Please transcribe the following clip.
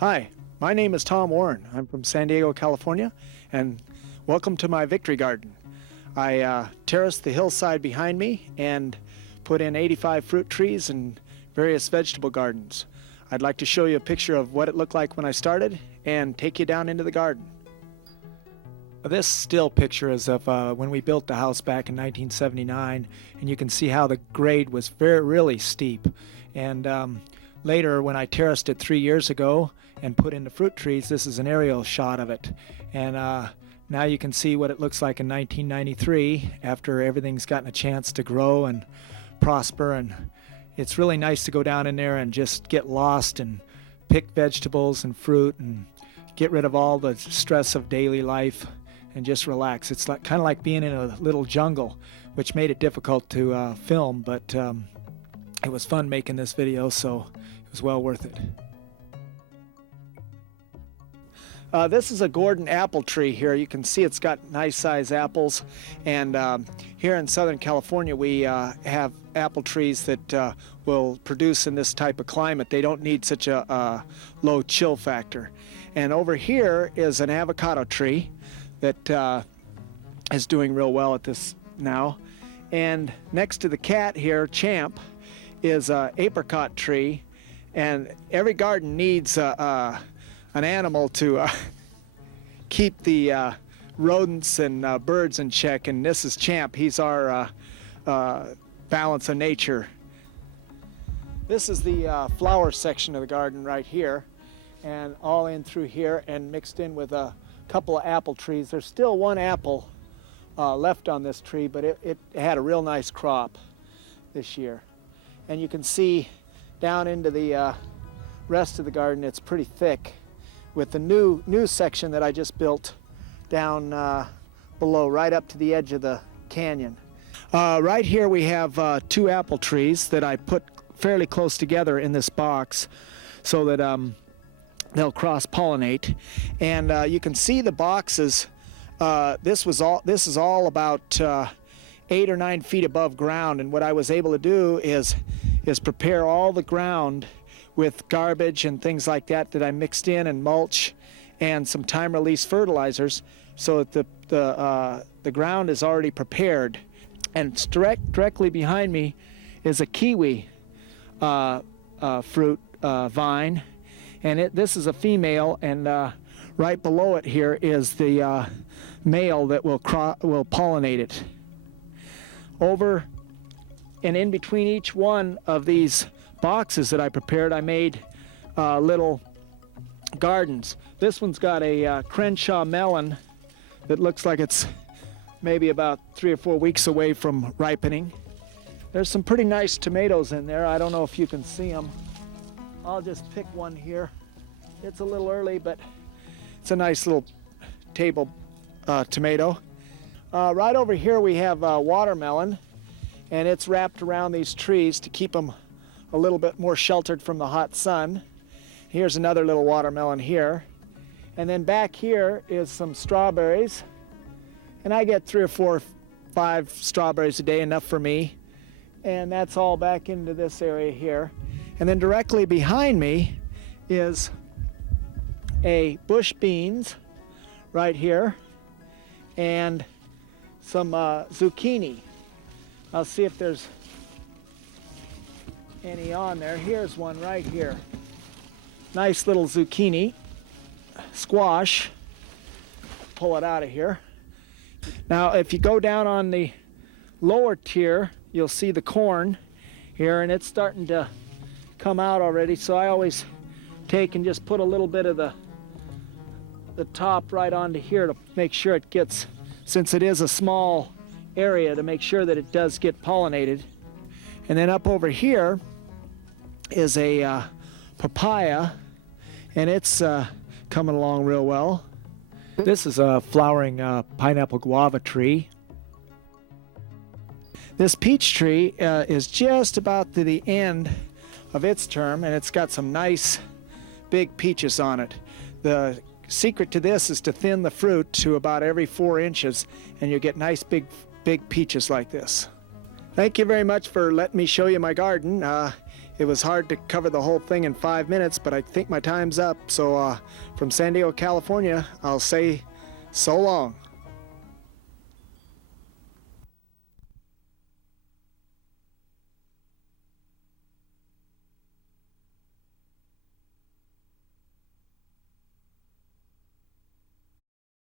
Hi, my name is Tom Warren. I'm from San Diego, California, and welcome to my victory garden. I terraced the hillside behind me and put in 85 fruit trees and various vegetable gardens. I'd like to show you a picture of what it looked like when I started and take you down into the garden. This still picture is of when we built the house back in 1979, and you can see how the grade was really steep. And later, when I terraced it 3 years ago and put in the fruit trees, this is an aerial shot of it. And now you can see what it looks like in 1993 after everything's gotten a chance to grow and prosper. And it's really nice to go down in there and just get lost and pick vegetables and fruit and get rid of all the stress of daily life and just relax. It's like, kind of like being in a little jungle, which made it difficult to film, but it was fun making this video, so it was well worth it. This is a Gordon apple tree here. You can see it's got nice size apples, and here in Southern California we have apple trees that will produce in this type of climate. They don't need such a low chill factor. And over here is an avocado tree that is doing real well at this now. And next to the cat here, Champ, is an apricot tree, and every garden needs an animal to keep the rodents and birds in check, and this is Champ. He's our balance of nature. This is the flower section of the garden right here, and all in through here and mixed in with a couple of apple trees. There's still one apple left on this tree, but it had a real nice crop this year. And you can see down into the rest of the garden, it's pretty thick with the new section that I just built down below, right up to the edge of the canyon. Right here we have 2 apple trees that I put fairly close together in this box so that they'll cross-pollinate. And you can see the boxes. This is all about 8 or 9 feet above ground, and what I was able to do is prepare all the ground with garbage and things like that I mixed in, and mulch and some time-release fertilizers, so that the ground is already prepared. And directly behind me is a kiwi fruit vine, and this is a female, and right below it here is the male that will pollinate it. Over and in between each one of these boxes that I prepared, I made little gardens. This one's got a Crenshaw melon that looks like it's maybe about 3 or 4 weeks away from ripening. There's some pretty nice tomatoes in there. I don't know if you can see them. I'll just pick one here. It's a little early, but it's a nice little table tomato. Right over here we have watermelon, and it's wrapped around these trees to keep them a little bit more sheltered from the hot sun. Here's another little watermelon here. And then back here is some strawberries. And I get 3 or 4, 5 strawberries a day, enough for me. And that's all back into this area here. And then directly behind me is a bush beans right here and some zucchini. I'll see if there's any on there. Here's one right here. Nice little zucchini, squash. Pull it out of here. Now, if you go down on the lower tier, you'll see the corn here, and it's starting to come out already. So I always take and just put a little bit of the top right onto here to make sure it gets, since it is a small area, to make sure that it does get pollinated. And then up over here is a papaya, and it's coming along real well. This is a flowering pineapple guava tree. This peach tree is just about to the end of its term, and it's got some nice big peaches on it. The secret to this is to thin the fruit to about every 4 inches, and you'll get nice big peaches like this. Thank you very much for letting me show you my garden. It was hard to cover the whole thing in 5 minutes, but I think my time's up. So from San Diego, California, I'll say so long.